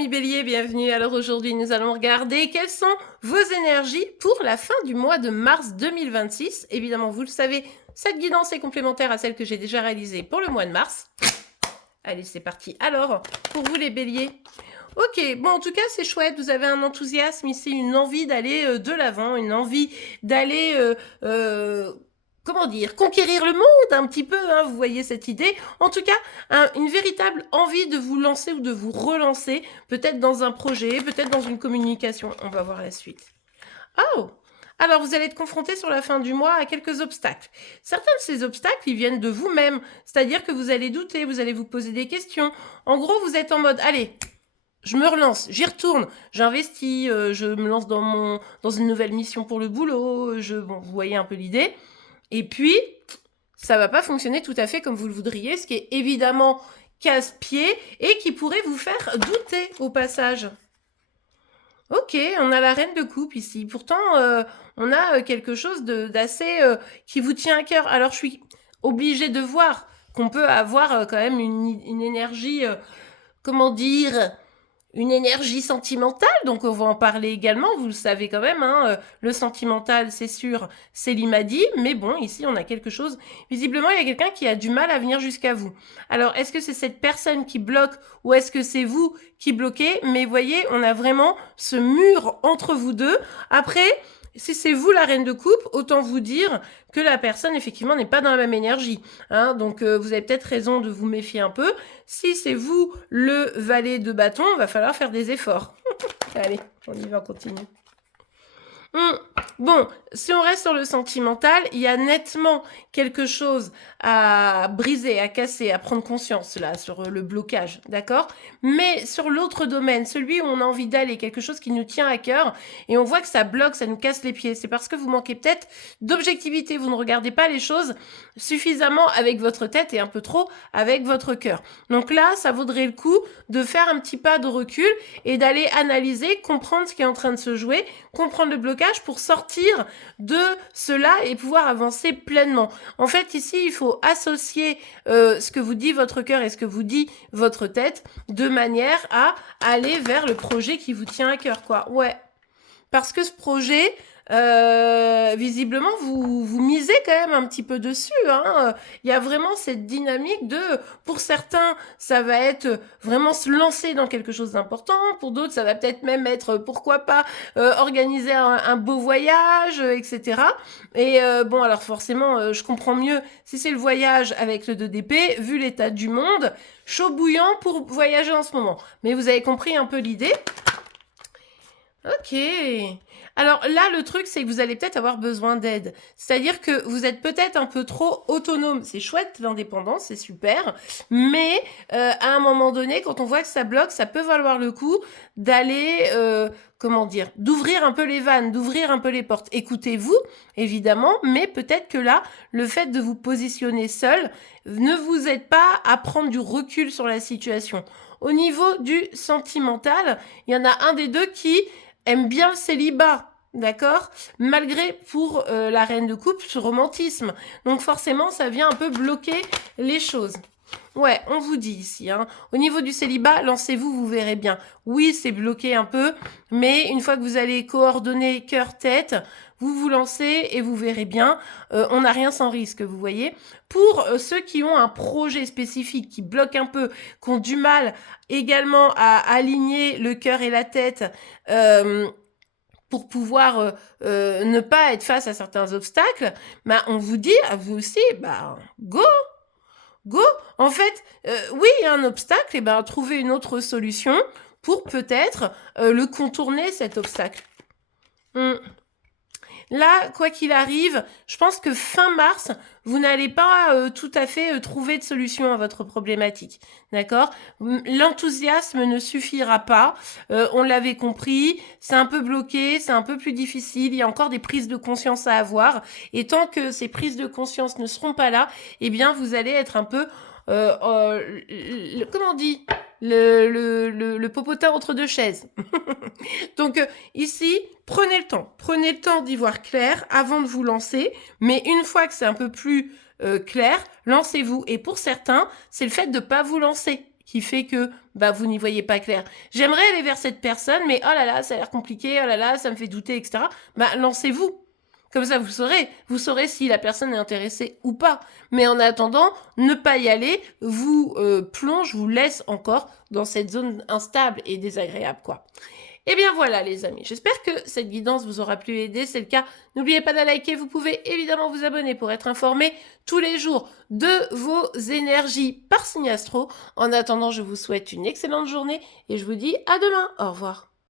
amis béliers, bienvenue. Alors aujourd'hui, nous allons regarder quelles sont vos énergies pour la fin du mois de mars 2026. Évidemment, vous le savez, cette guidance est complémentaire à celle que j'ai déjà réalisée pour le mois de mars. Allez, c'est parti. Alors, pour vous les béliers, ok, bon, en tout cas, c'est chouette. Vous avez un enthousiasme ici, une envie d'aller de l'avant, une envie d'aller... comment dire, conquérir le monde un petit peu, hein, vous voyez cette idée. En tout cas, une véritable envie de vous lancer ou de vous relancer, peut-être dans un projet, peut-être dans une communication. On va voir la suite. Oh! Alors, vous allez être confronté sur la fin du mois à quelques obstacles. Certains de ces obstacles, ils viennent de vous-même. C'est-à-dire que vous allez douter, vous allez vous poser des questions. En gros, vous êtes en mode, allez, je me relance, j'y retourne, j'investis, je me lance dans une nouvelle mission pour le boulot, bon, vous voyez un peu l'idée. Et puis, ça va pas fonctionner tout à fait comme vous le voudriez, ce qui est évidemment casse-pied et qui pourrait vous faire douter au passage. Ok, on a la reine de coupe ici. Pourtant, on a quelque chose d'assez qui vous tient à cœur. Alors, je suis obligée de voir qu'on peut avoir quand même une énergie, comment dire, une énergie sentimentale, donc on va en parler également, vous le savez quand même, hein, le sentimental, c'est sûr, c'est l'imadi, mais bon, ici, on a quelque chose, visiblement, il y a quelqu'un qui a du mal à venir jusqu'à vous. Alors, est-ce que c'est cette personne qui bloque, ou est-ce que c'est vous qui bloquez? Mais voyez, on a vraiment ce mur entre vous deux. Après, si c'est vous la reine de coupe, autant vous dire que la personne, effectivement, n'est pas dans la même énergie. Hein, donc, vous avez peut-être raison de vous méfier un peu. Si c'est vous le valet de bâton, il va falloir faire des efforts. Allez, on y va, on continue. Bon, si on reste sur le sentimental, il y a nettement quelque chose à briser, à casser, à prendre conscience là sur le blocage, d'accord? Mais sur l'autre domaine, celui où on a envie d'aller, quelque chose qui nous tient à cœur, et on voit que ça bloque, ça nous casse les pieds, c'est parce que vous manquez peut-être d'objectivité, vous ne regardez pas les choses suffisamment avec votre tête et un peu trop avec votre cœur. Donc là, ça vaudrait le coup de faire un petit pas de recul et d'aller analyser, comprendre ce qui est en train de se jouer, comprendre le blocage pour sortir de cela et pouvoir avancer pleinement. En fait, ici, il faut associer ce que vous dit votre cœur et ce que vous dit votre tête de manière à aller vers le projet qui vous tient à cœur, quoi. Ouais. Parce que ce projet, visiblement, vous misez quand même un petit peu dessus. Hein. Il y a vraiment cette dynamique de, pour certains, ça va être vraiment se lancer dans quelque chose d'important. Pour d'autres, ça va peut-être même être, pourquoi pas, organiser un beau voyage, etc. Et bon, alors forcément, je comprends mieux si c'est le voyage avec le 2 d'épée, vu l'état du monde, chaud bouillant pour voyager en ce moment. Mais vous avez compris un peu l'idée. Ok. Alors là, le truc, c'est que vous allez peut-être avoir besoin d'aide. C'est-à-dire que vous êtes peut-être un peu trop autonome. C'est chouette, l'indépendance, c'est super. Mais à un moment donné, quand on voit que ça bloque, ça peut valoir le coup d'aller, comment dire, d'ouvrir un peu les vannes, d'ouvrir un peu les portes. Écoutez-vous, évidemment, mais peut-être que là, le fait de vous positionner seul ne vous aide pas à prendre du recul sur la situation. Au niveau du sentimental, il y en a un des deux qui aime bien le célibat, d'accord? Malgré pour la reine de coupe ce romantisme. Donc forcément, ça vient un peu bloquer les choses. Ouais, on vous dit ici, hein. Au niveau du célibat, lancez-vous, vous verrez bien. Oui, c'est bloqué un peu, mais une fois que vous allez coordonner cœur-tête, vous vous lancez et vous verrez bien, on n'a rien sans risque, vous voyez. Pour ceux qui ont un projet spécifique, qui bloquent un peu, qui ont du mal également à aligner le cœur et la tête, pour pouvoir ne pas être face à certains obstacles, bah, on vous dit à vous aussi, bah, go! Go! En fait, oui, il y a un obstacle, et ben trouvez une autre solution pour peut-être le contourner, cet obstacle. Là, quoi qu'il arrive, je pense que fin mars, vous n'allez pas tout à fait trouver de solution à votre problématique. D'accord? L'enthousiasme ne suffira pas. On l'avait compris. C'est un peu bloqué, c'est un peu plus difficile. Il y a encore des prises de conscience à avoir. Et tant que ces prises de conscience ne seront pas là, eh bien, vous allez être un peu... comment on dit? Le popotin entre deux chaises. Donc ici, prenez le temps d'y voir clair avant de vous lancer, mais une fois que c'est un peu plus clair, lancez-vous. Et pour certains, c'est le fait de ne pas vous lancer qui fait que bah vous n'y voyez pas clair. J'aimerais aller vers cette personne, mais oh là là, ça a l'air compliqué, oh là là, ça me fait douter, etc. Bah lancez-vous. Comme ça, vous saurez si la personne est intéressée ou pas. Mais en attendant, ne pas y aller vous plonge, vous laisse encore dans cette zone instable et désagréable, quoi. Et bien voilà les amis, j'espère que cette guidance vous aura pu aider. C'est le cas, n'oubliez pas de liker, vous pouvez évidemment vous abonner pour être informé tous les jours de vos énergies par signe astro. En attendant, je vous souhaite une excellente journée et je vous dis à demain. Au revoir.